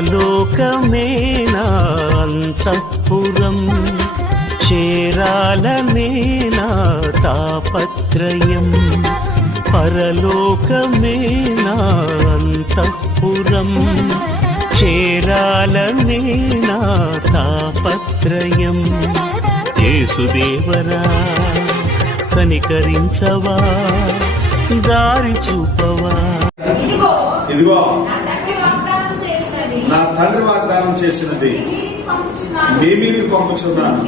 పరలోకమే నా అంతఃపురం, చేరాలనే నా తాపత్రయం. పరలోకమే నా అంతఃపురం, చేరాలనే నా తాపత్రయం. యేసుదేవరా కనికరించవా, దారి చూపవా. ఇదిగో నా తండ్రి వాగ్దానం చేసినది మీ మీదకి పంపుచున్నాను,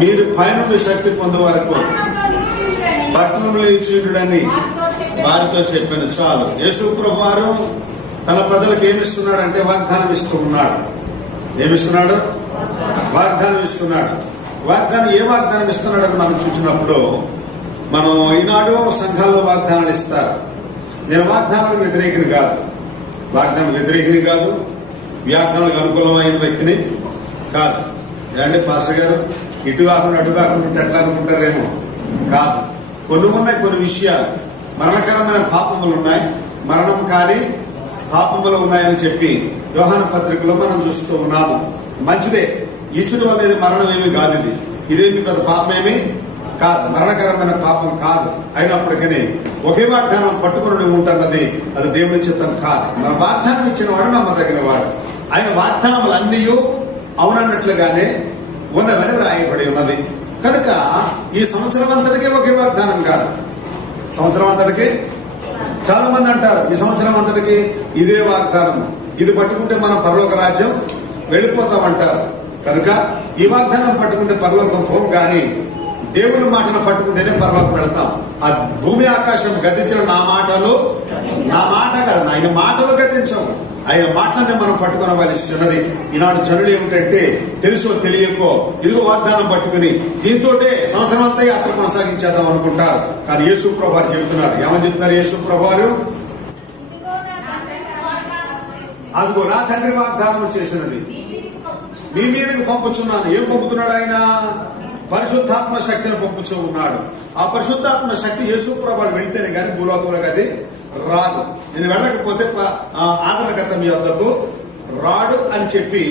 మీరు పైనుండి శక్తి పొందే వరకు పట్టణంలో ఇచ్చుడని వారితో చెప్పాను. చాలు. యేసు ప్రభువు వారు తన ప్రజలకు ఏమిస్తున్నాడంటే వాగ్దానం ఇస్తూ ఉన్నాడు. ఏమిస్తున్నాడు? వాగ్దానం ఇస్తున్నాడు. వాగ్దానం ఏ వాగ్దానం ఇస్తున్నాడని మనం చూసినప్పుడు, మనం ఈనాడు సంఘాల్లో వాగ్దానాలు ఇస్తారు. నేను వాగ్దానాలకు వ్యతిరేకిని కాదు, వాగ్దానం వ్యతిరేకిని కాదు, వ్యాగ్దానాలకు అనుకూలమైన వ్యక్తిని కాదు. ఏమంటే పాస్టర్ గారు ఇటు కాకుండా అటు కాకుండా ఎట్లా అనుకుంటారేమో కాదు. కొన్ని ఉన్నాయి, కొన్ని విషయాలు మరణకరమైన పాపములు ఉన్నాయి, మరణం కాని పాపములు ఉన్నాయని చెప్పి యోహాను పత్రికలో మనం చూస్తూ ఉన్నాము. మంచిదే, ఇచ్చుడు అనేది మరణం ఏమి కాదు. ఇదేమి పెద్ద పాపమేమి కాదు, మరణకరమైన పాపం కాదు. అయినప్పటికీ ఒకే వాగ్దానం పట్టుకుని ఉంటున్నది అది దేవుని చిత్తం కాదు. మన వాగ్దానం ఇచ్చిన వాడు నమ్మదగిన వాడు. ఆయన వాగ్దానములు అన్నీ అవునన్నట్లుగానే ఉన్నవని రాయబడి ఉన్నది. కనుక ఈ సంవత్సరం అంతటికీ ఒకే వాగ్దానం కాదు. సంవత్సరం అంతటికి చాలా మంది అంటారు ఈ సంవత్సరం అంతటికి ఇదే వాగ్దానం, ఇది పట్టుకుంటే మనం పరలోక రాజ్యం వెళ్ళిపోతామంటారు. కనుక ఈ వాగ్దానం పట్టుకుంటే పరలోకం పోం, కానీ దేవుని మాటను పట్టుకుంటేనే పరలోకం వెళతాం. ఆ భూమి ఆకాశం గద్దించిన నా మాటలు, నా మాట కాదు, ఆయన మాటలు గద్దించవు, ఆయన మాటలనే మనం పట్టుకోవలసి ఉన్నది. ఈనాడు జనులు ఏమిటంటే తెలుసో తెలియకో ఇదిగో వాగ్దానం పట్టుకుని దీంతో సంవత్సరం అంతా యాత్ర కొనసాగించేద్దాం అనుకుంటారు. కానీ యేసు ప్రభువారు చెబుతున్నారు. ఏమని చెప్తున్నారు యేసు ప్రభువారు? అదిగో నా తండ్రి వాగ్దానం చేసినది మీ మీదకి పంపుచున్నాను. ఏం పంపుతున్నాడు ఆయన? పరిశుద్ధాత్మ శక్తిని పంపుచూ ఉన్నాడు. ఆ పరిశుద్ధాత్మ శక్తి యేసు ప్రభువారు వెళితేనే కానీ భూలోకంలోకి అది రాదు. నేను వెళ్ళకపోతే ఆదరణకర్త మీ వద్దకు రాడు అని చెప్పి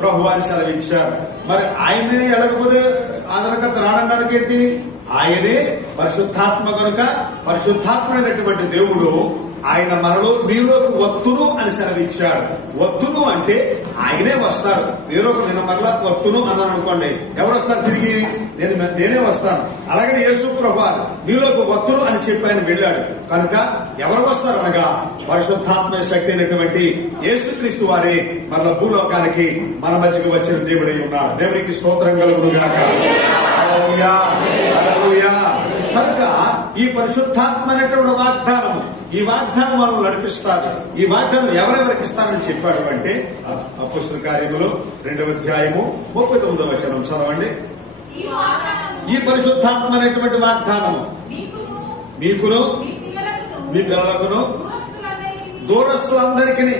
ప్రభువారి సెలవిచ్చారు. మరి ఆయనే వెళ్ళకపోతే ఆదరణకర్త రాడడానికి ఏంటి? ఆయనే పరిశుద్ధాత్మ కనుక పరిశుద్ధాత్మైనటువంటి దేవుడు ఆయన మనలో మీలోకి వత్తును అని సెలవిచ్చాడు. వత్తును అంటే ఆయనే వస్తాడు. మీలోకి నేను మరలా వత్తును అన్నాను అనుకోండి, ఎవరు వస్తారు తిరిగి? నేనే వస్తాను. అలాగే యేసు ప్రభువు మీలోకి వత్తును అని చెప్పి ఆయన వెళ్ళాడు. కనుక ఎవరు వస్తారు అనగా పరిశుద్ధాత్మ శక్తి అయినటువంటి యేసుక్రీస్తు వారే మరలా భూలోకానికి మన మధ్యకు వచ్చిన దేవుడై ఉన్నాడు. దేవునికి స్తోత్రం కలుగును గాక. హల్లెలూయా, హల్లెలూయా. కనుక ఈ పరిశుద్ధాత్మ అనేటువంటి వాగ్దానం, ఈ వాగ్దానం మనం నడిపిస్తారు. ఈ వాగ్దానం ఎవరెవరికి ఇస్తారని చెప్పాడు అంటే అపోస్తలుల కార్యములు 2వ అధ్యాయము 39వ వచనం చదవండి. ఈ పరిశుద్ధాత్మ అనేటువంటి వాగ్దానము మీకును మీ పిల్లలకును దూరస్తులందరికీ,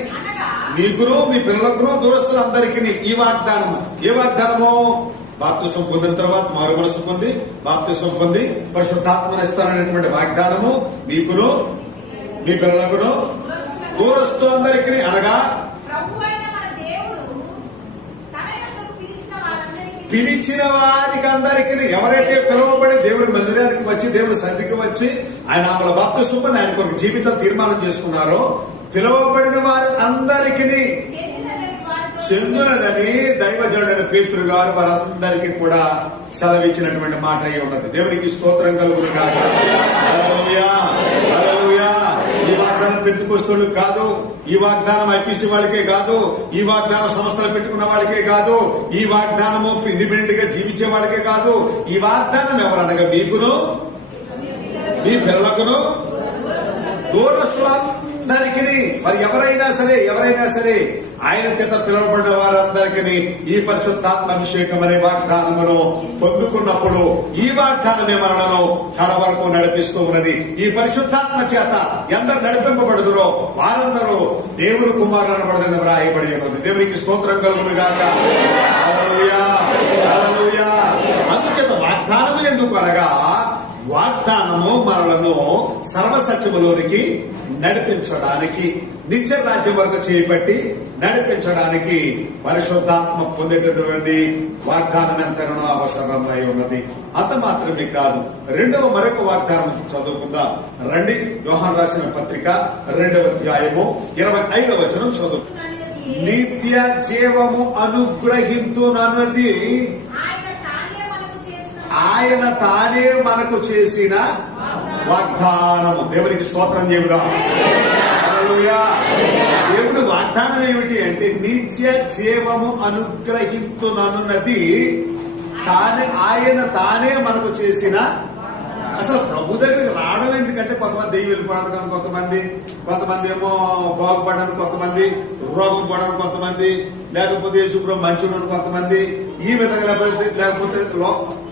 మీకును మీ పిల్లలకును దూరస్తులందరికీ ఈ వాగ్దానము. ఏ వాగ్దానము? బాప్తిసం పొందిన తర్వాత మారు మనసు పొంది బాప్తిసం పొంది పరిశుద్ధాత్మను ఇస్తారనేటువంటి వాగ్దానము మీకును మీ పిల్లలకును దూరస్తులందరికీ, అనగా పిలిచిన వారికి అందరికీ. ఎవరైతే పిలువబడి దేవుడి మందిరానికి వచ్చి దేవుడి సన్నిధికి వచ్చి ఆయన ఆమెల బాప్తిసం పొంది ఆయన కొరకు జీవితం తీర్మానం చేసుకున్నారో పిలువబడిన వారి అందరికీ చెందునదని దైవజనుడైన పేతురు గారు వారందరికీ కూడా సెలవిచ్చినటువంటి మాట అయి ఉన్నది. దేవునికి స్తోత్రం కలుగును గాక. హల్లెలూయా, హల్లెలూయా. ఈ వాగ్దానం పెంతుకొస్తోళ్ళకి కాదు, ఈ వాగ్దానం ఐపీసీ వాళ్ళకే కాదు, ఈ వాగ్దానం సంస్థలు పెట్టుకున్న వాళ్ళకే కాదు, ఈ వాగ్దానము ఇండిపెండెంట్ గా జీవించే వాళ్ళకే కాదు. ఈ వాగ్దానం ఎవరనగా మీకును మీ పిల్లలకును దూరస్తులందరికీ. మరి ఎవరైనా సరే ఆయన చేత పిలువబడిన వారందరికీ ఈ పరిశుద్ధాత్మ అభిషేకం అనే వాగ్దానమును పొందుకున్నప్పుడు ఈ వాగ్దానమే మనలను కడ వరకు నడిపిస్తూ ఉన్నది. ఈ పరిశుద్ధాత్మ చేత ఎందరు నడిపింపబడుదురో వారందరూ దేవుడు కుమారులు అనబడదని వ్రాయబడి ఉన్నది. దేవునికి స్తోత్రం కలుగును గాక. హల్లెలూయా, హల్లెలూయా. అందుచేత వాగ్దానము ఎందుకు అనగా వాగ్దానము మనలను సర్వసత్యములోనికి నడిపించడానికి, నిత్య రాజ్యం వరకు చేపట్టి నడిపించడానికి పరిశుద్ధాత్మ పొందేటటువంటి వాగ్దానం ఎంతగానో అవసరమై ఉన్నది. అంత మాత్రమే కాదు, మరొక వాగ్దానం చదువుకుందాం రండి. యోహాను రాసిన పత్రిక 2వ అధ్యాయము 25వ వచనం చదువు. నిత్య జీవము అనుగ్రహింతునన్నది ఆయన తానే మనకు చేసిన వాగ్దానము. దేవునికి స్తోత్రం చెబుదాం. హల్లెలూయా. దేవుడు వాగ్దానం ఏమిటి అంటే నిత్య జీవము అనుగ్రహింతునన్నది ఆయన తానే మనకు చేసిన. అసలు ప్రభు దగ్గరికి రావడం ఎందుకంటే కొంతమంది దెయ్యం వెళ్ళిపోవడానికి, కొంతమంది ఏమో బాగుపడడానికి, కొంతమంది రోగం పడడానికి, కొంతమంది లేకపోతే యేసుప్రభు మంచుడు కొంతమంది, ఈ విధంగా లేకపోతే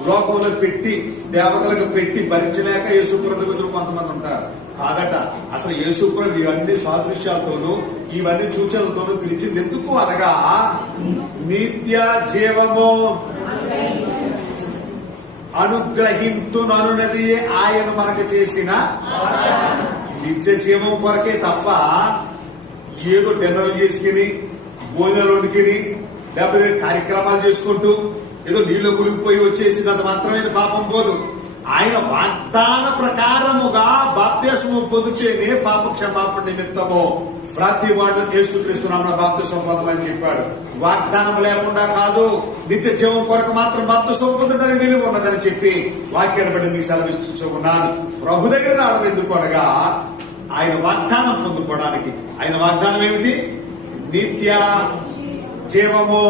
లోకంలో పెట్టి దేవతలకు పెట్టి భరించలేక యేసుప్రభు దగ్గర కొంతమంది ఉంటారు. కాదట, అసలు యేసుప్రభు ఇవన్నీ సాదృశ్యాలతోనూ ఇవన్నీ సూచనలతోనూ పిలిచింది ఎందుకు అనగా నిత్య జీవము అనుగ్రహింతునన్నది ఆయన మనకు చేసిన నిత్య జీవం కొరకే తప్ప ఏదో డిన్నర్లు చేసుకుని భోజనాలు వండుకుని లేకపోతే కార్యక్రమాలు చేసుకుంటూ ఏదో నీళ్లు మునిగిపోయి వచ్చేసినంత మాత్రమే పాపం పోదు. ఆయన వాగ్దాన ప్రకారముగా బాప్తిస్మము పొందితేనే పాప క్షమాపణ నిమిత్తము ప్రతి వాడు యేసుక్రీస్తు నామమున బాప్తిస్మం పొందమని చెప్పాడు. వాగ్దానం లేకుండా కాదు, నిత్య జీవం కొరకు మాత్రం బాప్తిస్మం పొందడానికి విలువ ఉన్నదని చెప్పి వాక్యాన్ని బట్టి మీకు సెలవిస్తూ ఉన్నాను. ప్రభు దగ్గర రావడం ఎందుకు అనగా ఆయన వాగ్దానం పొందుకోవడానికి. ఆయన వాగ్దానం ఏమిటి? నిత్య జీవము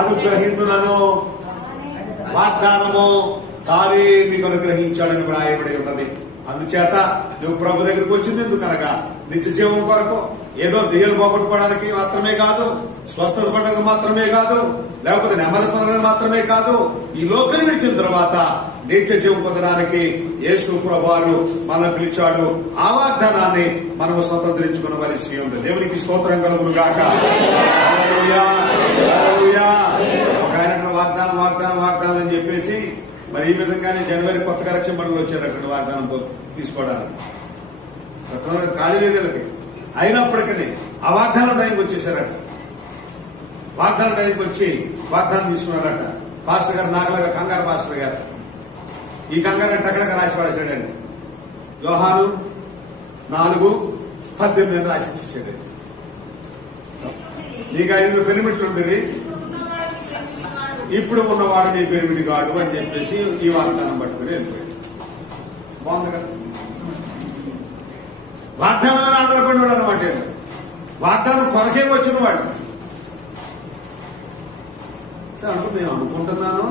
అనుగ్రహించునను వాగ్దానము తానే మీకు అనుగ్రహించాడని వ్రాయబడి ఉన్నది. అందుచేత నువ్వు ప్రభు దగ్గరికి వచ్చింది ఎందుకనగా నిత్య జీవం కొరకు. ఏదో దెయ్యాలు పోగొట్టుకోవడానికి మాత్రమే కాదు, స్వస్థత పడడానికి మాత్రమే కాదు, లేకపోతే నెమ్మది పొందడానికి మాత్రమే కాదు, ఈ లోకం విడిచిన తర్వాత నిత్య జీవం పొందడానికి యేసు ప్రభువారు మనం పిలిచాడు. ఆ వాగ్దానాన్ని మనము స్వతంత్రించుకునవలసి ఉంది. దేవునికి స్తోత్రం కలుగును గాక. హల్లెలూయా, హల్లెలూయా. ఒక ఆయన వాగ్దానం అని చెప్పేసి మరి ఈ విధంగానే జనవరి కొత్త కరెక్షన్ బండ్లు వచ్చారట వాగ్దానం తీసుకోవడానికి. ఖాళీ లేదు వీళ్ళకి. అయినప్పటికీ ఆ వాగ్దానం టైంకి వచ్చేసారట. వాగ్దానం టైంకి వచ్చి వాగ్దానం తీసుకున్నారట. పాస్టర్ గారు నాకులాగా కంగారు పాస్టర్ గారు ఈ కంగారు అంటే అక్కడ రాసి పడేసాడండి. యోహాను 4:18 రాసి ఇచ్చాడు. నీకు 5 పెనిమిట్లు ఉంటుంది, ఇప్పుడు ఉన్నవాడు నీ పెనిమిటి కాడు అని చెప్పేసి ఈ వాగ్దానం పట్టుకుని వెళ్ళిపోయాడు. బాగుంది కదా? వాగ్దానం మీద ఆధారపడినాడు అనమాట. వాగ్దానం కొరకే వచ్చిన వాడు. సరే నేను అనుకుంటున్నాను,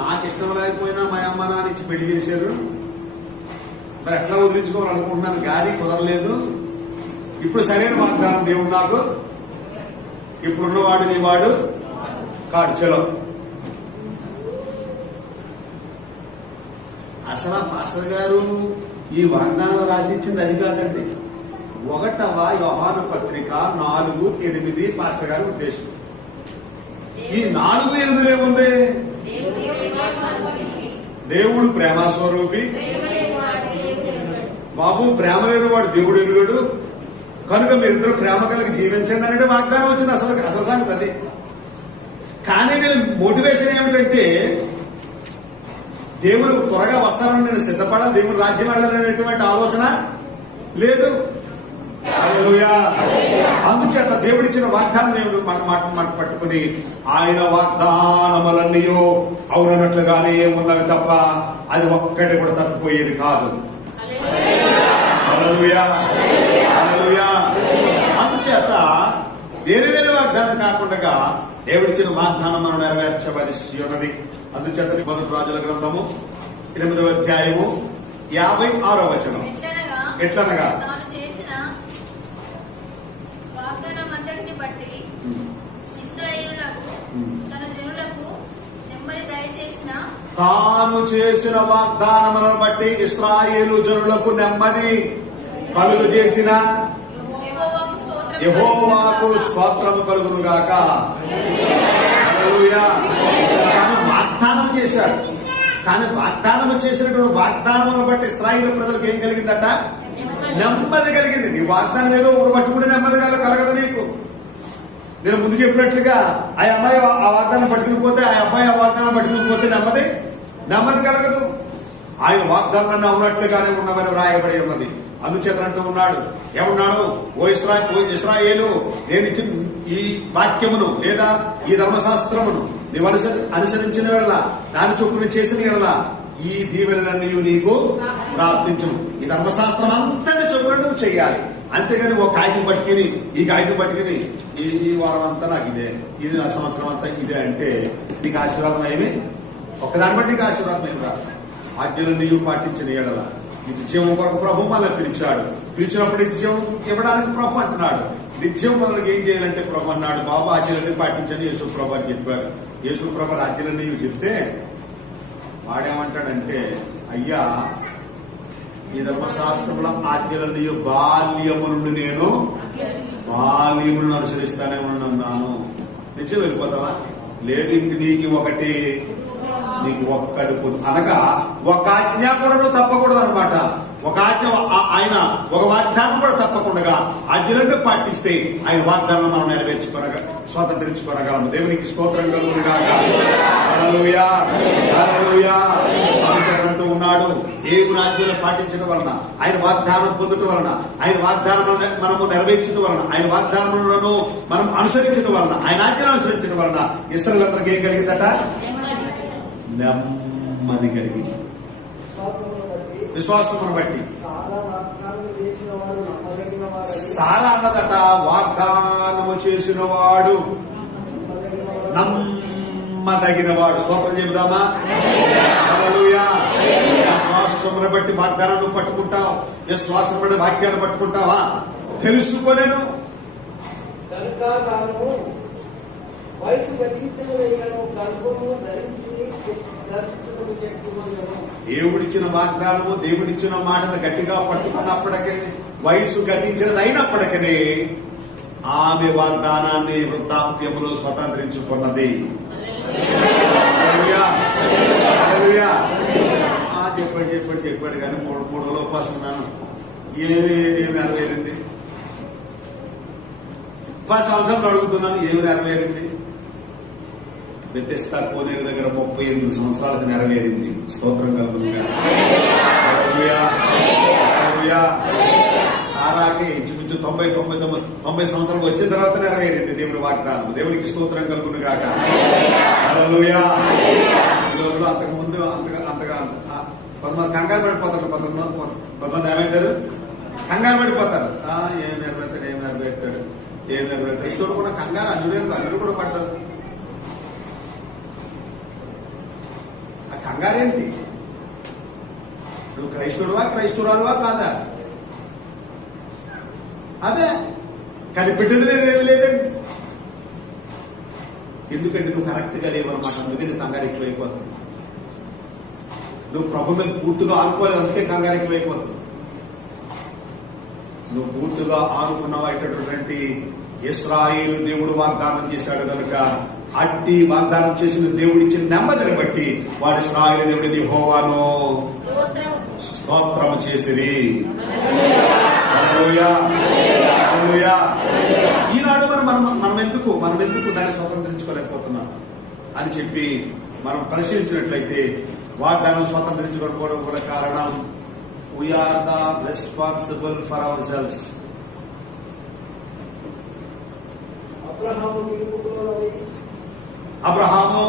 నాకు ఇష్టం లేకపోయినా మా అమ్మ నాన్న ఇచ్చి పెళ్లి చేశారు, మరి ఎట్లా వదిలించుకోవాలనుకుంటున్నాను కానీ కుదరలేదు. ఇప్పుడు సరైన వాగ్దానం దేవుడు నాకు, ఇప్పుడున్నవాడు నీ వాడు కాడు. చలో. అసలు ఆ పాస్టర్ గారు ఈ వాగ్దానం రాసి ఇచ్చింది అది కాదండి. 1వ యోహాను పత్రిక 4:8 పాస్టర్ గారి ఉద్దేశం. ఈ 4:8 ఏముంది? దేవుడు ప్రేమ స్వరూపి, బాబు ప్రేమ లేని వాడు దేవుడు ఎరుగడు, కనుక మీరిద్దరు ప్రేమ కలిగి జీవించండి అనేది వాగ్దానం వచ్చింది. అసలు సంగతి అది. కానీ వీళ్ళ మోటివేషన్ ఏమిటంటే దేవుడు త్వరగా వస్తానని నేను సిద్ధపడాలి, దేవుడు రాజ్యం వెళ్ళాలనేటువంటి ఆలోచన లేదు. హల్లెలూయా. అందుచేత దేవుడిచ్చిన వాగ్దానం మాట పట్టుకుని ఆయన వాగ్దానములన్నీ అవునన్నట్లుగానే ఉన్నవి తప్ప అది ఒక్కటి కూడా తప్పిపోయేది కాదు. హల్లెలూయా, హల్లెలూయా. అందుచేత వేరే వేరే వాగ్దానం కాకుండా దేవుడిచ్చిన వాగ్దానం మనం నెరవేర్చవలసి ఉన్నది. అందుచేత 1 రాజుల గ్రంథము 8వ అధ్యాయము 56వ వచనం ఎట్లనగా తాను చేసిన వాగ్దానములను బట్టి ఇశ్రాయేలు జనులకు నెమ్మది కలుగు చేసిన యెహోవాకు స్తోత్రము కలుగును గాక. హల్లెలూయా. వాగ్దానం చేశాడు, కానీ వాగ్దానం చేసినటువంటి వాగ్దానములను బట్టి ఇశ్రాయేలు ప్రజలకు ఏం కలిగిందట? నెమ్మది కలిగింది. నీ వాగ్దానం ఏదో ఒకటి పట్టుకుంటే నెమ్మది కలగదు నీకు. నేను ముందు చెప్పినట్లుగా ఆ అమ్మాయి ఆ వాగ్దానం పట్టుకుని ఆ అబ్బాయి ఆ వాగ్దానం పట్టుకుని నెమ్మది కలగదు. ఆయన వాగ్దానాన్ని అవునట్లుగానే ఉన్నవని వ్రాయబడి ఉన్నది. అందుచేతనంటూ ఉన్నాడు, ఏమన్నాడు? ఓ ఇశ్రాయేలు, నేను ఇచ్చిన ఈ వాక్యమును లేదా ఈ ధర్మశాస్త్రమును నీవు అనుసరించిన వేళ, దాని చొప్పున చేసిన వేళ ఈ దీవెనలన్నీ నీకు ప్రాప్తించును. ఈ ధర్మశాస్త్రం అంతటి చొప్పున నువ్వు చెయ్యాలి. అంతేగాని ఒక కాగితం పట్టుకుని ఈ కాగితం పట్టుకుని ఈ వారం అంతా నాకు ఇదే, ఇది నా సంవత్సరం అంతా ఇదే అంటే నీకు ఆశీర్వాదం ఏమి? ఒక్కదాన్ని బట్టి నీకు ఆశీర్వాదం ఏమి రాదు. ఆజ్ఞలు నీవు పాటించిన ఏడల నిత్యం కొరకు ప్రభు మనల్ని పిలిచినప్పుడు నిత్యం ఇవ్వడానికి ప్రభు అంటున్నాడు. నిత్యం మనకి ఏం చేయాలంటే ప్రభు అన్నాడు, బాబు ఆజ్ఞలన్నీ పాటించని యేసు ప్రభు అని చెప్పారు. యేసు ప్రభు ఆజ్ఞలన్నీ చెప్తే వాడేమంటాడంటే, అయ్యా ఈ ధర్మశాస్త్రంలో ఆజ్ఞలన్నీ బాల్యము నుండి నేను బాల్యములను అనుసరిస్తానే ఉన్నాను. నిత్యం వెళ్ళిపోతావా? లేదు, ఇంక నీకు ఒక్కడు అనగా ఒక ఆజ్ఞ కూడా నువ్వు తప్పకూడదు అనమాట. ఒక ఆజ్ఞ ఆయన ఒక వాగ్దానం కూడా తప్పకుండా ఆజ్ఞలను పాటిస్తే ఆయన వాగ్దానం మనం స్వాతంత్రించుకోనగలము. దేవునికి స్తోత్రం కలుగునుగాక. హల్లెలూయా, హల్లెలూయా. అంటూ ఉన్నాడు, దేవుని ఆజ్ఞలు పాటించడం వలన, ఆయన వాగ్దానం పొందడం వలన, ఆయన వాగ్దానం మనము నెరవేర్చడం వలన, ఆయన వాగ్దానములను మనం అనుసరించడం వలన, ఆయన ఆజ్ఞలు అనుసరించడం వలన ఇశ్రాయేలులందరికీ ఏం కలిగిందట? నెమ్మది కలిగింది. విశ్వాసమును బట్టి సారా అన్నదట, వాగ్దానము చేసిన వాడు నమ్మదగినవాడు. స్తోత్రం చెబుదామా? హల్లెలూయా. విశ్వాసమును బట్టి వాగ్దానాన్ని పట్టుకుంటావు, విశ్వాసం బట్టి వాక్యాన్ని పట్టుకుంటావా? తెలుసుకోలేను దేవుడిచ్చిన వాగ్దానము, దేవుడిచ్చిన మాటను గట్టిగా పట్టుకున్నప్పటికీ, వయసు గతించినది అయినప్పటికీ ఆమె వాగ్దానాన్ని వృద్ధాప్యములో స్వతంత్రించుకున్నది. చెప్పాడు కానీ 3 రోజులు ఉపవాసం ఉన్నాను. ఏమి నెరవేరింది? 10 సంవత్సరాలు అడుగుతున్నాను, ఏమి నెరవేరింది? బెతెస్దా కోనేరు దగ్గర 38 సంవత్సరాలకు నెరవేరింది. స్తోత్రం కలుగునుగాక. హల్లెలూయా, హల్లెలూయా. సారాకి ఇంచుమించు 90 సంవత్సరాలు వచ్చిన తర్వాత నెరవేరింది దేవుని వాగ్దానం. దేవునికి స్తోత్రం కలుగునుగాక. హల్లెలూయా. ఈ రోజుల్లో అంతకు ముందు అంతగా కొంతమంది కంగారు పడిపోతారు. కొంతమంది ఏమైతారు? కంగారు పడిపోతారు. ఏం నెరవేరుతాడు. ఇష్టడు కూడా కంగారు, అల్లుడు కూడా పడతారు. ఆ కంగారేంటి? నువ్వు క్రైస్తవురాలువా కాదా? అదే కనిపెట్టేది లేదండి. ఎందుకంటే నువ్వు కరెక్ట్ గా లేవన్నమాట. అందుకని కంగారు ఎక్కువైపోతుంది. నువ్వు ప్రభు మీద పూర్తిగా ఆనుకోలేదు, అందుకే కంగారు ఎక్కువైపోతుంది. నువ్వు పూర్తిగా ఆనుకున్నటువంటి ఇశ్రాయేలు దేవుడు వాగ్దానం చేశాడు కనుక, అట్టి వాగ్దానం చేసిన దేవుడిచ్చిన నెమ్మదిని బట్టి వాడు ఇశ్రాయేలు దేవుడిని యెహోవాను స్తోత్రము చేసిరి. హల్లెలూయా, హల్లెలూయా. ఈనాడు మనం ఎందుకు దాన్ని స్వతంత్రించుకోలేకపోతున్నాం అని చెప్పి మనం పరిశీలించినట్లయితే, వాగ్దానం స్వతంత్రించుకోకపోవడం కూడా కారణం we are the responsible for ourselves. Abraham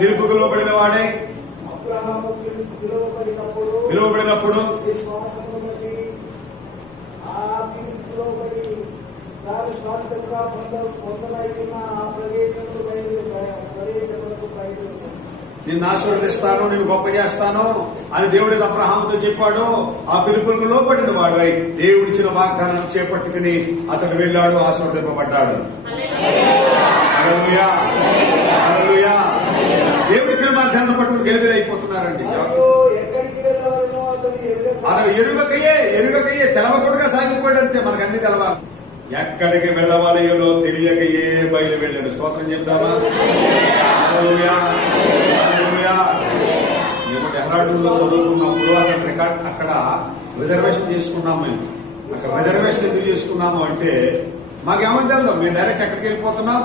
పిలుపుకు లోబడిన వాడే. పిలువబడినప్పుడు నిన్ను ఆశీర్వదిస్తాను, నేను గొప్ప చేస్తాను అని దేవుడు అబ్రహాముతో చెప్పాడు. ఆ పిలుపులకు లోబడిన వాడు దేవుడిచ్చిన వాగ్దానం చేపట్టుకుని అతడు వెళ్ళాడు, ఆశీర్వదింపబడ్డాడు. హల్లెలూయా, హల్లెలూయా. దేవుడిచ్చిన వాగ్దానం పట్టుకుని గెలిపి అయిపోతున్నారండి. అతడు ఎరుగకయే తెలవకుండా సాగిపోయాడంతే. మనకు అన్ని తెలవాలి. ఎక్కడికి వెళ్ళవాలో తెలియకయే బయలు వెళ్ళారు. స్తోత్రం చెప్తామా? హల్లెలూయా, హల్లెలూయా. డెహ్రాడూన్లో చదువుకున్నప్పుడు అక్కడ రిజర్వేషన్ చేసుకున్నాము మేము. అక్కడ రిజర్వేషన్ ఎందుకు చేసుకున్నాము అంటే మాకేమని తెలియదు, మేము డైరెక్ట్ ఎక్కడికి వెళ్ళిపోతున్నాం,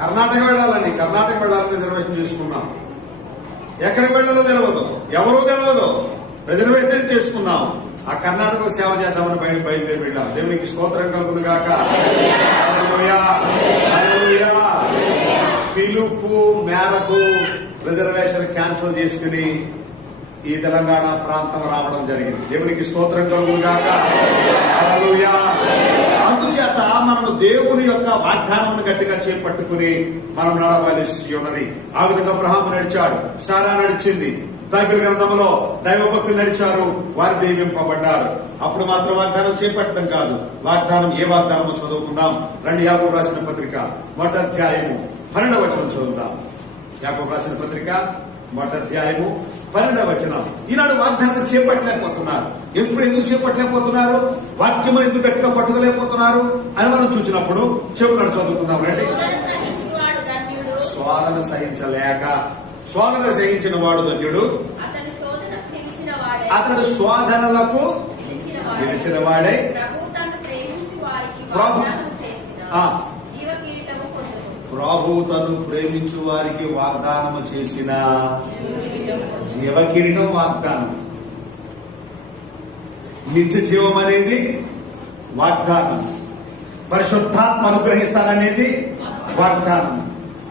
కర్ణాటక వెళ్ళాలని రిజర్వేషన్ చేసుకున్నాం. ఎక్కడికి వెళ్ళాలో తెలియదు, ఎవరో తెలియదు, రిజర్వేషన్ చేసుకున్నాం. ఆ కర్ణాటకలో సేవ చేద్దామని బయలుదేరి వెళ్ళాం. దేవునికి స్తోత్రం కలుగును గాక. హల్లెలూయా, హల్లెలూయా. పిలుపు మేరకు రిజర్వేషన్ క్యాన్సిల్ చేసుకుని ఈ తెలంగాణ ప్రాంతం రావడం జరిగింది. దేవునికి స్తోత్రం కలుగును గాక. హల్లెలూయా. అందుచేత మనము దేవుని యొక్క వాగ్దానమును గట్టిగా చేపట్టుకుని మనం నడవలసి ఉన్నది. ఆ విధంగా అబ్రహాము నడిచాడు, సారా నడిచింది. బైబిల్ గ్రంథంలో దైవభక్తులు నడిచారు, వారు దీవింపబడ్డారు. అప్పుడు మాత్రం వాగ్దానం చేపట్టడం కాదు, వాగ్దానం ఏ వాగ్దానమో చదువుకుందాం. రండి, యాకోబు రాసిన పత్రిక 1వ అధ్యాయము 12వ వచనం చదువుదాం. యాకోబు రాసిన పత్రిక 1వ అధ్యాయము 12వ వచనం. ఈనాడు వాగ్దానం చేపట్టలేకపోతున్నారు. ఎందుకు చేపట్టలేకపోతున్నారు? వాక్యములు ఎందుకు గట్టిగా పట్టుకోలేకపోతున్నారు అని మనం చూసినప్పుడు చెప్పుకొని చదువుకుందాం. రండి. శోధన సహించలేక, శోధన సహించిన వాడు ధన్యుడు, అతడు శోధనలకు పిలిచిన వాడే. ప్రభు తను ప్రేమించు వారికి వాగ్దానము చేసిన జీవ కిరీటం వాగ్దానం. నిత్య జీవం అనేది వాగ్దానం. పరిశుద్ధాత్మ అనుగ్రహిస్తాననేది వాగ్దానం.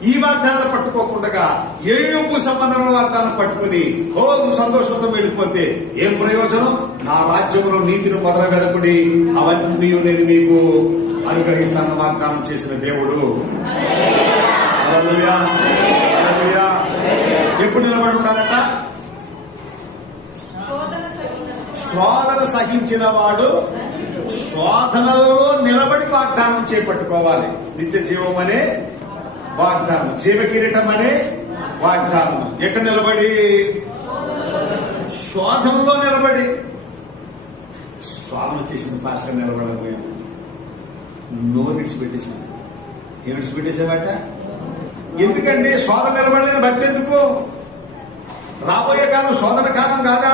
ఈ వాగ్దానాలు పట్టుకోకుండా ఏపు సంబంధమైన వాగ్దానం పట్టుకుని ఓ సంతోషంతో వెళ్ళిపోతే ఏం ప్రయోజనం? నా రాజ్యంలో నీతిని మొదల వెదకుడి, అవన్నీ నేను మీకు అనుగ్రహిస్తానన్న వాగ్దానం చేసిన దేవుడు. హల్లెలూయా, హల్లెలూయా. ఎప్పుడు నిలబడి ఉండాలంట? శోధన సహించిన వాడు శోధనలో నిలబడి వాగ్దానం చేపట్టుకోవాలి. నిత్య జీవం అనే వాగ్దానం, జీవ కిరీటం అనే వాగ్దానం. ఎక్కడ నిలబడి? శోధనలో నిలబడి. శోధన చేసిన పాస్టర్ నిలబడకపోయాను, నోరు విడిచిపెట్టేశాను. ఏం విడిచిపెట్టేసావట? ఎందుకండి శోధన నిలబడలేని భక్తి ఎందుకు? రాబోయే కాలం శోధన కాలం కాదా?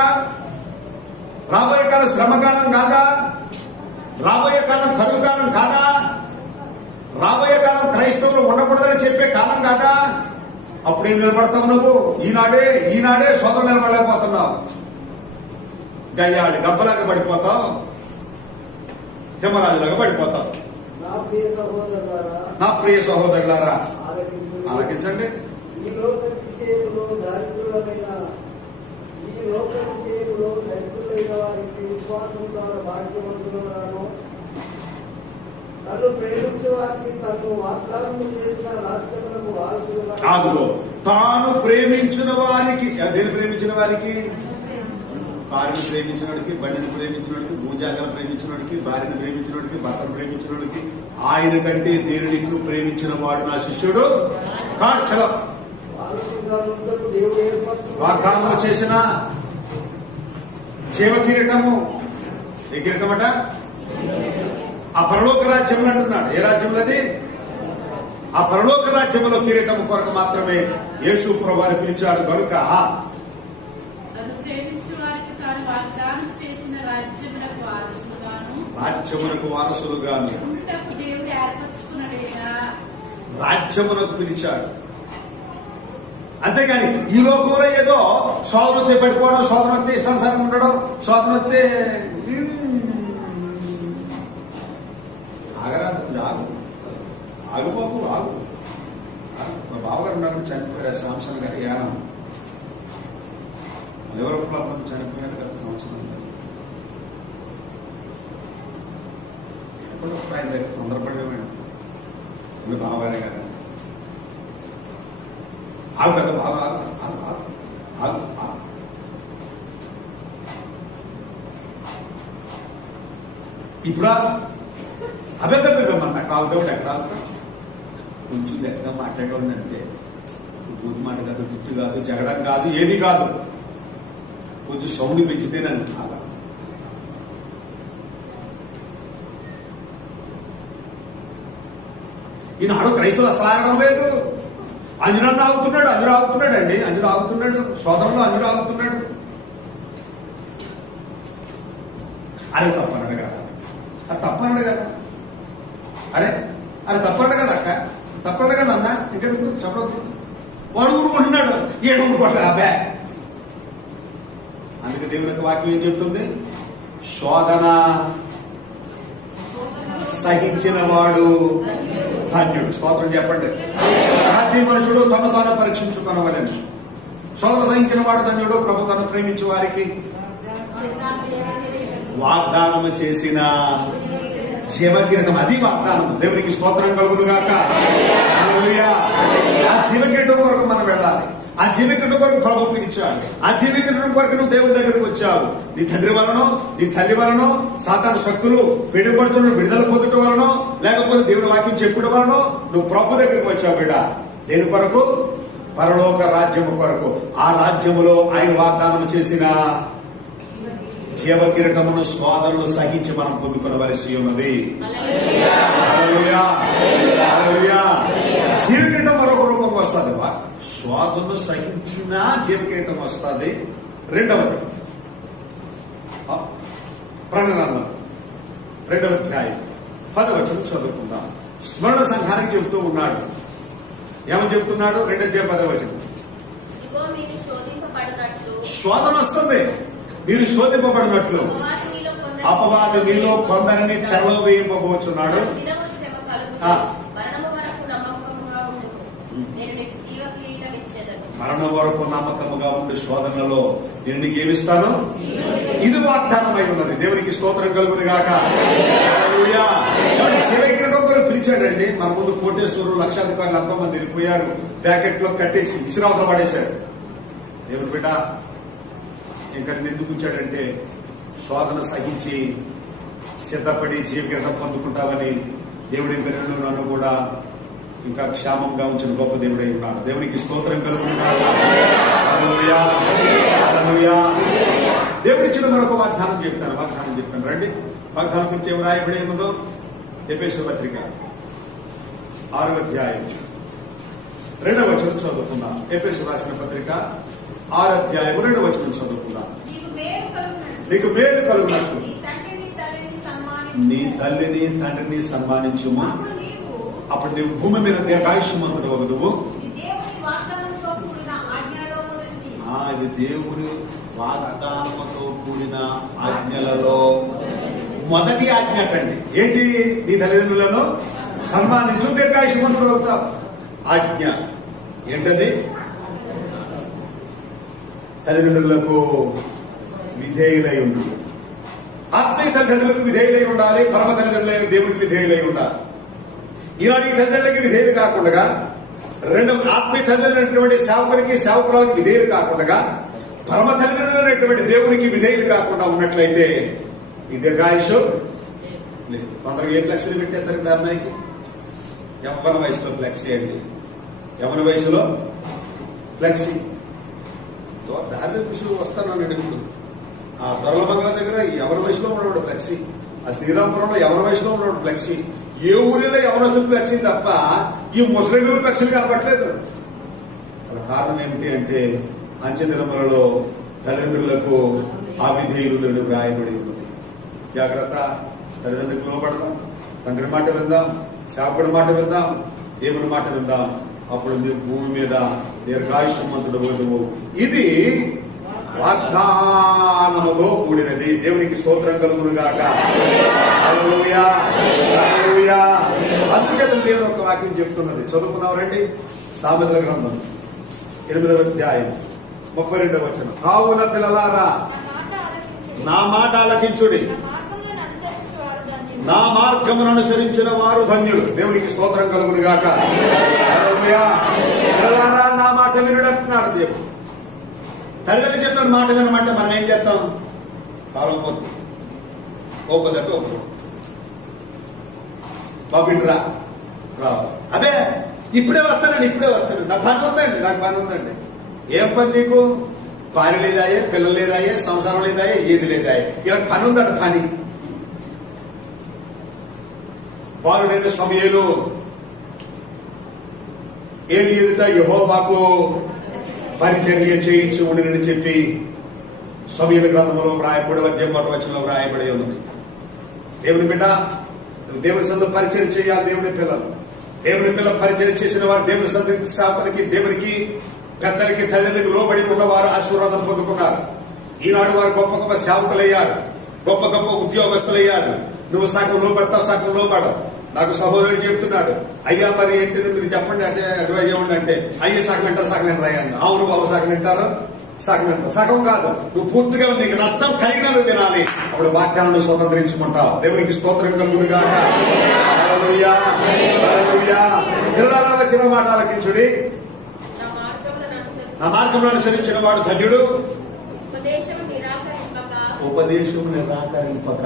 రాబోయే కాలం శ్రమ కాలం కాదా? రాబోయే కాలం కరువు కాలం కాదా? రాబోయే కాలం క్రైస్తవులు ఉండకూడదని చెప్పే కాలం కాదా? అప్పుడేం నిలబడతావు నువ్వు? ఈనాడే శోధన నిలబడలేకపోతున్నావు. గయ్యాడి గబ్బలాగా పడిపోతావు, తిమ్మరాజులాగా పడిపోతావు. నా ప్రియ సహోదరులారా ఆలకించండి. ఆదుగో, తాను ప్రేమించిన వారికి, దేని ప్రేమించిన వారికి? భార్యను ప్రేమించినోడికి, బండిని ప్రేమించినోడికి, భూజాగాలను ప్రేమించినోడికి, భార్యను ప్రేమించినోడికి, భర్తను ప్రేమించినోడికి, ఆయన కంటే దేవుడికి ప్రేమించిన వాడు నా శిష్యుడు కాడు. చలో, వాగ్దానం చేసిన జీవ కిరీటము. ఏ కిరీటం అట? ఆ పరలోక రాజ్యం అంటున్నాడు. ఏ రాజ్యంలో అది? ఆ పరలోక రాజ్యంలో కిరీటం కొరకు మాత్రమే యేసు ప్రభువారు పిలిచాడు. కనుక రాజ్యమునకు వారసులుగాను రాజ్యమునకు పిలిచాడు. అంతేగాని ఈ లోకంలో ఏదో శోధన వస్తే పడిపోవడం, శోధన వస్తే ఇష్టానుసారం ఉండడం, శోధన వస్తే ఆగు బాబు ఆగు. మా బావగారు ఉన్నారు, చనిపోయారు. సంవత్సరం గారు యానం లివర్ ప్రాబ్లం చనిపోయారు గత సంవత్సరం. ఎప్పుడు ఆయన దగ్గర తొందరపడేవాడు. ఇప్పుడు బావగారే కదా. ఆగు కదా బాగా ఆగు. ఇప్పుడు అబ్బే మన అక్కడ ఆగుతాడు. ఎక్కడ ఆగుతాం? కొంచెం దగ్గరగా మాట్లాడేవాడిని అంటే బూత్ మాట కాదు, తిట్టు కాదు, జగడం కాదు, ఏది కాదు. కొంచెం సౌండ్ పెంచితే నన్ను అలా ఈనాడు క్రైస్తవులు అసలు ఆగడం లేదు. అంజుడు ఆగుతున్నాడు అండి. అంజుడు ఆగుతున్నాడు, సోదరులు అంజుడు ఆగుతున్నాడు. అరే తప్పనడు కదా, అది తప్పనడు కదా, అరే అది తప్పనడు కదా అక్క, తప్పనడు కదా అన్న, ఇంకెందుకు చెప్పవద్దు. వాడు ఊరుకుంటున్నాడు, ఏడు ఊరుకోవట్లేదు అబ్బా. అందుకే దేవుని యొక్క వాక్యం ఏం చెప్తుంది? శోధన సహించిన వాడు ధన్యుడు. స్తోత్రం చెప్పండి. ప్రతి మనుషుడు తను తాను పరీక్షించుకొనవలెను. శోధన సహించిన వాడు ధన్యుడు, ప్రభు తను ప్రేమించే వారికి వాగ్దానము చేసిన జీవకిరీటం. అది వాగ్దానం. దేవునికి స్తోత్రం కలుగును గాక. హల్లెలూయా. ఆ జీవకిరీటం కొరకు మనం వెళ్ళాలి. ఆ జీవకిరీటం కొరకు ప్రభు పిలిచాడు. ఆ జీవకిరీటం కొరకు నువ్వు దేవుని దగ్గరికి వచ్చావు. నీ తండ్రి వలనో నీ తల్లి వలనో సాతాను శక్తులు పీడింపడుచున్న విడుదల పొందటం వలనో లేకపోతే దేవుని వాక్యం చెప్పడం వలనో నువ్వు ప్రభు దగ్గరికి వచ్చావు బిడ్డ. దేని కొరకు? పరలోక రాజ్యము కొరకు. ఆ రాజ్యములో ఆయన వాగ్దానం చేసిన జీవకిరీటమును శోధనలు సహించి మనం పొందుకొనవలసి ఉన్నది. హల్లెలూయా. హల్లెలూయా. జీవకిరీటం మరొక రూపంగా వస్తుంది. శోధనలు సహించిన జీవకిరీటం వస్తుంది. రెండవది ప్రణాళిక 2వ అధ్యాయం 10వ వచనం చదువుకుందాం. స్మరణ సంఘానికి చెబుతూ ఉన్నాడు. ఏమని చెప్తున్నాడు? 2వ అధ్యాయం 10వ వచనం. శోధన వస్తుంది, మీరు శోధింపబడినట్లు అపవాది మీలో కొందరిని చెరలో వేయింపబోచున్నాడు. మరణం వరకు నమ్మకముగా ఉండే శోధనలో నేను నీకేమిస్తాను? ఇది వాగ్దానమై ఉన్నది. దేవునికి స్తోత్రం కలుగును గాక. హల్లెలూయా. జీవకిరీటం కొరకు పిలిచాడండి. మన ముందు కోటేశ్వరులు, లక్షాధికారులు ఎంతో మంది వెళ్ళిపోయారు. ప్యాకెట్ లో కట్టేసి విసిరావతల పడేశారు. దేవుని బిడ్డ ఇంకా ఎందుకు ఉంచాడంటే శోధన సహించి సిద్ధపడి జీవకిరీటం పొందుకుంటామని. దేవుడి ఇంకా నన్ను కూడా ఇంకా క్షేమంగా ఉంచిన గొప్ప దేవుడై ఉన్నాడు. దేవునికి స్తోత్రం కలుగును గాక. హల్లెలూయా. హల్లెలూయా. దేవుడిచ్చిన మరొక వాగ్దానం చెప్తాను. రండి. వాగ్దానం గురించి ఏం రాయబడి ఉన్నదో ఎఫెసీయుల పత్రిక 6వ అధ్యాయం 2వ వచనం చదువుకుందాం. ఎఫెసీయులకు రాసిన పత్రిక 6వ అధ్యాయం 2వ వచనం చదువుకుందాం. నీకు మేలు కలుగునట్లు నీ తల్లిని తండ్రిని సన్మానించుము, అప్పుడు నీవు భూమి మీద దీర్ఘాయుష్మంతుడు వగదువు. ఇది దేవుని వాగ్దానముతో కూడిన ఆజ్ఞలలో మొదటి ఆజ్ఞ అండి. ఏంటి? నీ తల్లిదండ్రులను సన్మానించు, దీర్ఘాయుష్మంతుడు అవుతావు. ఆజ్ఞ ఏంటది? తల్లిదండ్రులకు విధేయులై ఉండు. ఆత్మీయ తల్లిదండ్రులకు విధేయులై ఉండాలి. పరమ తల్లిదండ్రులైన దేవుడికి విధేయులై ఉండాలి. ఈనాడు ఈ తల్లిదండ్రులకి విధేయులు కాకుండా, రెండవ ఆత్మీయ తల్లిదండ్రులైనటువంటి సేవకునికి సేవకురాలకి విధేయులు కాకుండా, పరమ తల్లిదండ్రులైనటువంటి దేవునికి విధేయులు కాకుండా ఉన్నట్లయితే ఈ దీర్ఘాయుష్ లేదు. కొందరు ఏ ఫ్లెక్సీలు పెట్టేస్తారండి అమ్మాయికి? యవ్వన వయసులో ఫ్లెక్సీ అండి. యవ్వన వయసులో ఫ్లెక్సీ. దారిలో చూసి వస్తానండి. ఇప్పుడు ఆ తొరల బంగ్లా దగ్గర ఎవరి వయసులో ఉన్నవాడు ఫ్లెక్సీ, ఆ శ్రీరాంపురంలో ఎవరి వయసులో ఉన్నవాడు ఫ్లెక్సీ. ఏ ఊరిలో ఎవరొచ్చిన ఫ్లెక్సీ తప్ప ఈ ముసలి ఫ్లెక్సీలు కనపట్లేదు. కారణం ఏమిటి అంటే అంచెదినములలో తల్లిదండ్రులకు అవిధేయులు వ్రాయబడి ఉన్నది. జాగ్రత్త. తల్లిదండ్రులకు లోపడదాం, తండ్రి మాట విందాం, సేవకుడి మాట విందాం, దేవుని మాట విందాం. అప్పుడు భూమి మీద దీర్ఘాయుష్మంతుడు వదువు. ఇది వాగ్దానముతో కూడినది. దేవునికి స్తోత్రం కలుగును గాక. హల్లెలూయా. హల్లెలూయా. అందుచేత దేవుని యొక్క వాక్యం చెప్తున్నది. చదువుకున్నాం రండి. సామెతల గ్రంథం 8వ అధ్యాయం 32వ వచనం. కావున పిల్లలారా నా మాట ఆలకించుడి, నా మార్గమును అనుసరించిన వారు ధన్యులు. దేవునికి స్తోత్రం కలుగును గాక. హల్లెలూయా. పిల్లలారా నా మాట వినుడంటున్నాడు దేవుడు. తల్లిదండ్రులు చెప్పిన మాట వినమంటే మనం ఏం చేస్తాం? కాలం పోతుంది. ఒక్కదంటే ఒక్క బాబిడ్రా రావాలి. అదే ఇప్పుడే వస్తానండి, నాకు పని ఉందండి. ఏం పని నీకు? భార్య లేదాయే, పిల్లలు లేదాయే, సంసారం లేదాయే, ఏది లేదాయే. ఇలా పని ఉందండి. పని బాలుడైన సమూయేలు ఏలి ఎదుట యెహోవాకు పరిచర్య చేయించి ఉండనని చెప్పి సమూయేలు గ్రంథంలో 3వ అధ్యాయం 1వ వచనంలో వ్రాయబడి ఉన్నది. దేవుని బిడ్డ, దేవుని సందు పరిచయం చేయాలి. దేవుని పిల్లలు పరిచయం చేసిన వారు దేవుని సందు స్థాపనకి, దేవునికి, పెద్దలకి, తల్లిదండ్రులకు లోబడి ఉన్నవారు ఆశీర్వాదం పొందుకున్నారు. ఈనాడు వారు గొప్ప గొప్ప సేవకులయ్యారు, గొప్ప గొప్ప ఉద్యోగస్తులయ్యారు. నువ్వు సగం లోపడతావు, సగం లోపడవు. నాకు సహోదరుడు చెప్తున్నాడు, అయ్యా మరి ఏంటి మీరు చెప్పండి అంటే అడ్వైజ్ ఇవ్వండి అంటే, అయ్యే సగం వింటారు, సగం వింటారు అయ్యాను. అవును బాబు, సగం వింటారు, సగం వింటారు. సగం కాదు, నువ్వు పూర్తిగా నీకు నష్టం కలిగిన నువ్వు వినాలి. అప్పుడు వాగ్దానాన్ని స్వతంత్రించుకుంటావు. దేవునికి స్తోత్రం కలుగునుగాక. హల్లెలూయా, హల్లెలూయా. పిల్లలారా, వచ్చిన మాట ఆలకించుడి. నా మార్గంలో అనుసరించిన వాడు ధన్యుడు. ఉపదేశం నిరాకరింపక.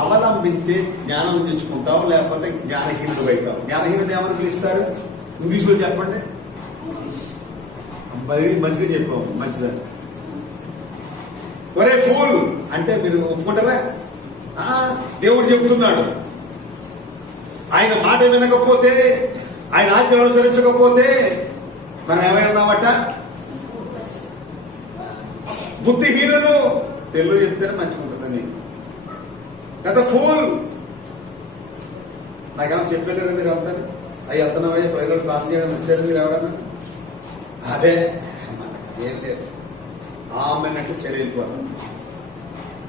అవలంబిస్తే జ్ఞానం తెచ్చుకుంటావు, లేకపోతే జ్ఞానహీనుడు అవుతావు. జ్ఞానహీనుడు ఏమని పిలుస్తారు? ఇంగ్లీష్లో చెప్పండి. మంచిగా చెప్పావు, మంచిదా. ఒరే ఫూల్ అంటే మీరు ఒప్పుకుంటారా? దేవుడు చెబుతున్నాడు, ఆయన మాట వినకపోతే, ఆయన ఆజ్ఞలు అనుసరించకపోతే మనం ఏమైనామట? బుద్ధిహీనులు. తెలుగు చెప్తేనే మంచిగా ఉంటుందని కదా. ఫూల్. నాకేమో చెప్పలేరు మీరు అంతా. అవి అతనమయ్యే ప్రజలు ప్రార్థన చేయడం వచ్చారు మీరు ఎవరన్నా? అదే ఏం లేదు. ఆమెనంటే చెల్లిపోతాం.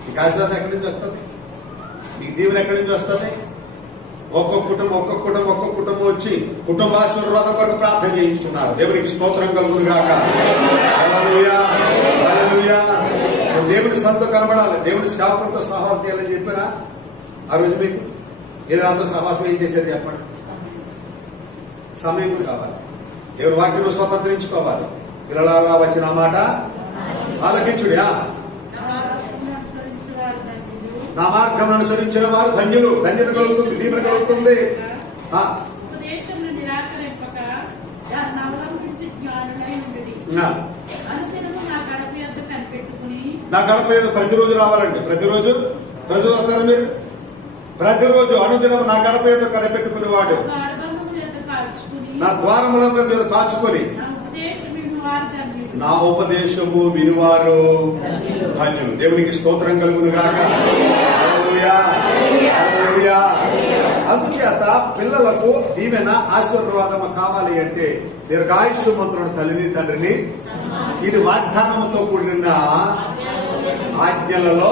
మీకు ఆశీర్వాదం ఎక్కడి నుంచి వస్తుంది? మీకు దీవెన ఎక్కడి నుంచి వస్తుంది? ఒక్కొక్క కుటుంబం వచ్చి కుటుంబాశీర్వాదం కొరకు ప్రార్థన చేయించుకున్నారు. దేవునికి స్తోత్రం కలుగునుగాక. హల్లెలూయా, హల్లెలూయా. దేవుని సంతో కనబడాలి, దేవుని సేవకులతో సహవాసం చేయాలని చెప్పినా ఆ రోజు మీకు ఏదో సహవాసం ఏం చేశారు చెప్పండి. సమయం కావాలి, దేవుని వాక్యం స్వతంత్రించుకోవాలి. పిల్లలారా, వచ్చిన మాట ఆలకించుడా. నా మార్గం అనుసరించిన వారు ధన్యులు. ధన్యత కలుగుతుంది, దీవెన కలుగుతుంది. నా గడప మీద ప్రతిరోజు రావాలండి. ప్రతిరోజు వస్తారు మీరు. ప్రతిరోజు అనుదినం నా గడప మీద కనిపెట్టుకుని వాడు నా ద్వారముల మీద కాచుకొని నా ఉపదేశము వినువారు ధన్యులు. దేవునికి స్తోత్రం కలుగునుగాక. హల్లెలూయా, హల్లెలూయా. అందుచేత పిల్లలకు దీవెన ఆశీర్వాదం కావాలి అంటే దీర్ఘాయుష్మంతుడు తల్లిని తండ్రిని, ఇది వాగ్దానంతో కూడిన ఆజ్ఞలలో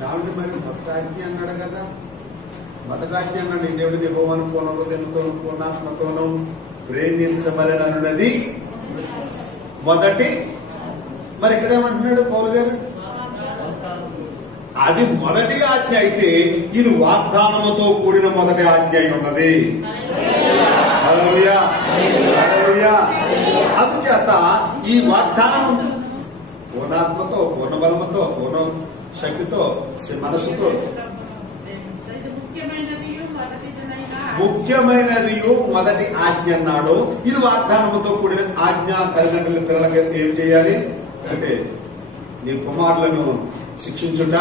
కాబట్టి మరి మొదటి ఆజ్ఞ అన్నాడు కదా. మొదటి ఆజ్ఞ అన్నాడు, ఈ దేవుడిని యెహోవాను పూర్ణ హృదయంతోను పూర్ణాత్మతోను ప్రేమించబలనన్నది మొదటి. మరి ఇక్కడ ఏమంటున్నాడు పౌలు గారు? అది మొదటి ఆజ్ఞ అయితే ఇది వాగ్దానముతో కూడిన మొదటి ఆజ్ఞ అయి ఉన్నది. హల్లెలూయా, హల్లెలూయా. అందుచేత ఈ వాగ్దానం పూర్ణాత్మతో, పూర్ణ బలముతో, పూర్ణ శక్తితో, మనస్సుతో ముఖ్యమైనది మొదటి ఆజ్ఞ అన్నాడు. ఇది వాగ్దానముతో కూడిన ఆజ్ఞ. తల్లిదండ్రుల పిల్లలకి ఏం చేయాలి అంటే నీ కుమారులను శిక్షించుట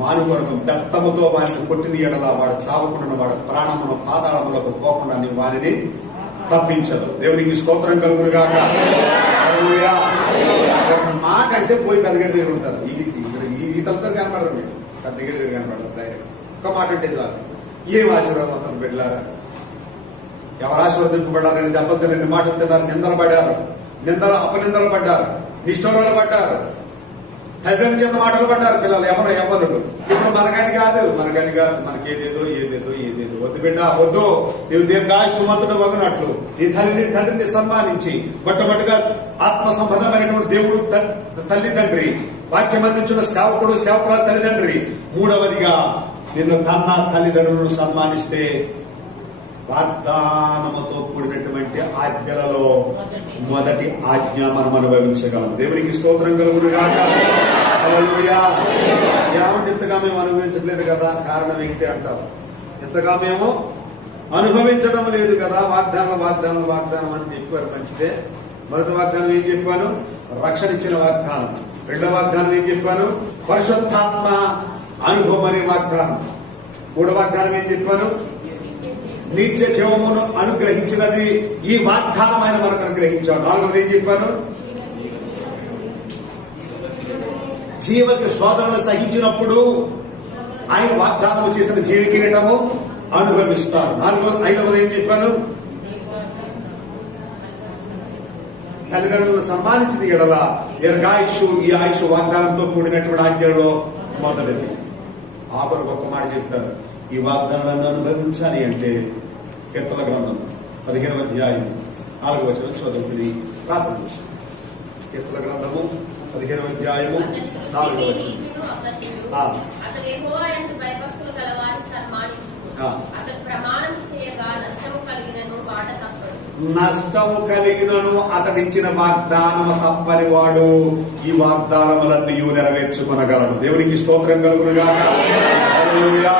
మానుకొనకు, బెత్తముతో వారిని కొట్టిన ఎడల వాడు చావకుండా వాడు ప్రాణమును పాతాళములకు పోకుండా నీ వారిని తప్పించదు. దేవునికి స్తోత్రం కలుగునుగాక. హల్లెలూయా. ఒక మాట అంటే పోయి పెద్దగడి దగ్గర ఉంటారు. ఈ తలతో కనపడరు, మీరు పెద్దగడి దగ్గర కనపడరు. డైరెక్ట్ ఒక మాట అంటే చాలు. ఏం ఆశీర్వాదం అతను బిడ్డలారా? ఎవరు ఆశీర్వదింపబడ్డారని దెబ్బలు 2 మాటలు తిన్నారు, నిందలు పడ్డారు, అపనిందలు పడ్డారు, నిష్ఠూరాలు పడ్డారు, తల్లిదండ్రుల చేత మాటలు పడ్డారు పిల్లలు, యవ్వనులు. ఇప్పుడు మనకది కాదు, మనకేదేదో వద్దు బిడ్డ వద్దు. నీవు దీర్ఘాయుష్మంతుడు వగునట్లు నీ తల్లిని తండ్రిని సన్మానించి, మొట్టమొదటిగా ఆత్మ సంబంధమైనటువంటి దేవుడు తల్లిదండ్రి, వాక్యం అందించిన సేవకుడు సేవకుల తల్లిదండ్రి, మూడవదిగా నిన్ను కన్న తల్లిదండ్రులను సన్మానిస్తే వాగ్దానముతో కూడినటువంటి ఆజ్ఞలలో మొదటి ఆజ్ఞ మనం అనుభవించగలం. దేవునికి స్తోత్రం కలుగునుగాక. హల్లెలూయా. ఏమంటే ఇంతగా మేము అనుభవించట్లేదు కదా, కారణం ఏంటి అంటారు. ఇంతగా మేము అనుభవించడం లేదు కదా. వాగ్దానం అని చెప్పారు, మంచిదే. మొదటి వాగ్దానం ఏం చెప్పాను? రక్షణ ఇచ్చిన వాగ్దానం. రెండో వాగ్దానం ఏం చెప్పాను? పరిశుద్ధాత్మ అనుభవం అనే వాగ్దానం. మూడో వాగ్దానం ఏం చెప్పాను? నిత్య జీవమును అనుగ్రహించినది ఈ వాగ్దానం ఆయన మనకు అనుగ్రహించాడు. నాలుగోది ఏం చెప్పాను? జీవకి శోధనలు సహించినప్పుడు ఆయన వాగ్దానం చేసిన జీవ కిరీటము అనుభవిస్తారు. 5వది ఏం చెప్పాను? తల్లిదండ్రులను సన్మానించిన ఎడల దీర్ఘాయుషు, ఈ ఆయుష్ వాగ్దానంతో కూడినటువంటి ఆజ్ఞలలో మొదటిది. ఆపరకు ఒక్క మాట చెప్తాను, ఈ వాగ్దానాలను అనుభవించాలి అంటే కీర్తన గ్రంథం 15వ అధ్యాయం 4వ వచనం చదువుకుని ప్రార్థించాలి. కీర్తన గ్రంథము 15వ అధ్యాయము 4వ వచనం. నష్టము కలిగినను అతడిచ్చిన వాగ్దానము తప్పని వాడు ఈ వాగ్దానములన్నీ నెరవేర్చుకొనగలడు. దేవునికి స్తోత్రం కలుగునుగాక. హల్లెలూయా.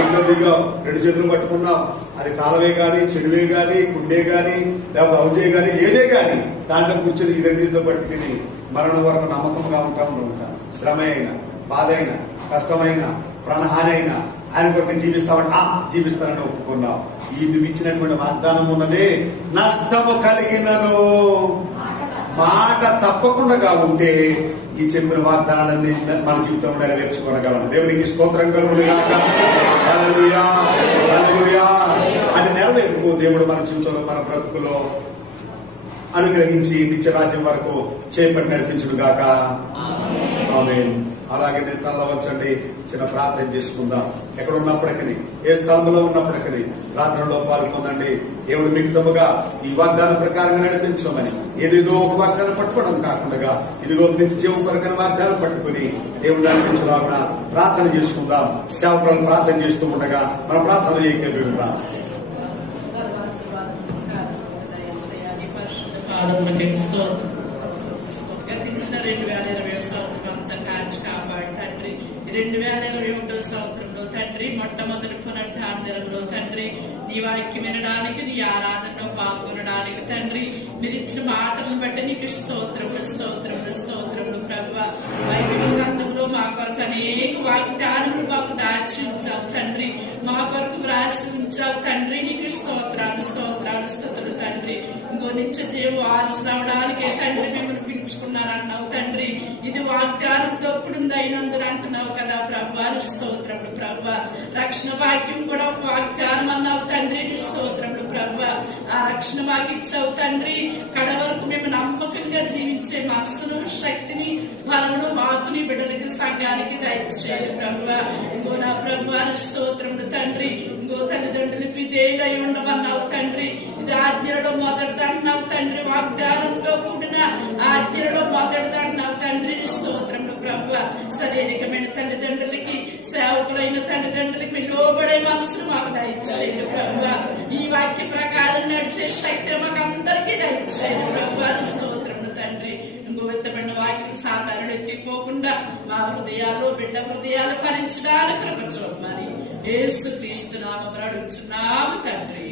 ఇంట్లో దిగా 2 చేతులు పట్టుకున్నాం, అది కాలవే గాని, చెరువే గాని, కుండే గాని, లేకపోతే హౌజే గాని, ఏదే గాని దాంట్లో కూర్చొని ఈ 2 పట్టుకుని మరణం వరకు నమ్మకంగా ఉంటాం. శ్రమ అయినా, బాధ అయినా, కష్టమైన, ప్రాణహాని అయినా ఆయన కొరకు జీవిస్తానని ఒప్పుకున్నాం. ఈ నువ్వు ఇచ్చినటువంటి వాగ్దానం ఉన్నదే, నష్టము కలిగినను మాట తప్పకుండా ఉంటే ఈ చెప్పిన వాగ్దానాలన్నీ మన జీవితంలో నెరవేర్చుకోగలం. దేవునికి స్తోత్రం కలుగునుగాక. హల్లెలూయా, హల్లెలూయా. అది నెరవేర్పు దేవుడు మన జీవితంలో, మన బ్రతుకులో అనుగ్రహించి నిత్య రాజ్యం వరకు చేపట్టి నడిపించునుగాక. ఆమేన్. అలాగే నేను తల్ల వచ్చండి, చిన్న ప్రార్థన చేసుకుందాం. ఎక్కడ ఉన్నప్పటికీ, ఏ స్థలంలో ఉన్నప్పటికీ ప్రార్థనలో పాల్గొనండి. దేవుడు మిగతముగా ఈ వాగ్దానం ప్రకారంగా నడిపించమని, ఏదేదో ఒక వాగ్దానం పట్టుకోవడం కాకుండా ఇదిగో నిత్య జీవం కొరకైన వాగ్దానం పట్టుకుని దేవుడు నడిపించలాగా ప్రార్థన చేసుకుందాం. సేవకులను ప్రార్థన చేస్తూ ఉండగా మన ప్రార్థన ఏకీభవిద్దాం. గతించిన 2020 సంవత్సరం అంతా కాచి కాపాడు తండ్రి. 2021 సంవత్సరంలో తండ్రి మొట్టమొదటి పునరుద్ధానంలో తండ్రి నీ వాక్యం వినడానికి, నీ ఆరాధనలో పాల్గొనడానికి తండ్రి మీరు ఇచ్చిన మాటను బట్టి నీకు స్తోత్రములు స్తోత్రములు స్తోత్రములు ప్రభువా. బైబిల్ గ్రంథంలో మా కొరకు అనేక వాగ్దానములు మాకు దాచి ఉంచావు తండ్రి, మా కొరకు వ్రాసి ఉంచావు తండ్రి. నీకు స్తోత్రాలు స్తోత్రాలు స్తుతులు తండ్రి. ఇంకో నిత్య జీవం వారసు రావడానికే తండ్రి మిమ్మల్ని పిలుచుకున్నారన్నావు తండ్రి. ఇది వాగ్దానంతో కూడింది అయినందున అంటున్నావు కదా ప్రభువా. స్తోత్రములు ప్రభువా. రక్షణ వాక్యం కూడా వాగ్దానం అన్నావు తండ్రి. స్తోత్రములు ప్రభువా. ఆ రక్షణ మాకు ఇచ్చావు తండ్రి. కడ వరకు మేము నమ్మకంగా జీవించే మనసును, శక్తిని, బలమును మాకు నీ బిడ్డలకి, సంఘానికి దయచేయాలి ప్రభువా. ఇంకో నా ప్రభువా స్తోత్రములు తండ్రి. ఇంకో తల్లిదండ్రులు విధేయులై ఉండమన్నావు తండ్రి. ఇది ఆజ్ఞలో మొదటిదంటున్నావు తండ్రి. వాగ్దానంతో కూడిన ఆజ్ఞలో మొదటిదంటున్నావు తండ్రి. స్తోత్రములు ప్రభువా. శారీరకమైన తల్లిదండ్రులకి, సేవకులైన తల్లిదండ్రులకి మీ లోబడే మనసును మాకు దయచేయండి ప్రభువా. ఈ వాక్య ప్రకారం నడిచే శక్తి మాకు అందరికీ దయచేయండి ప్రభువా. స్తోత్రములు తండ్రి. ఇంకో విత్తమైన వాక్యం సాధారణ ఎత్తిపోకుండా మా హృదయాల్లో, బిడ్డ హృదయాలు ఫలించడానికి కృప చూపమని యేసు క్రీస్తు నామమున అడుగుచున్నాము తండ్రి.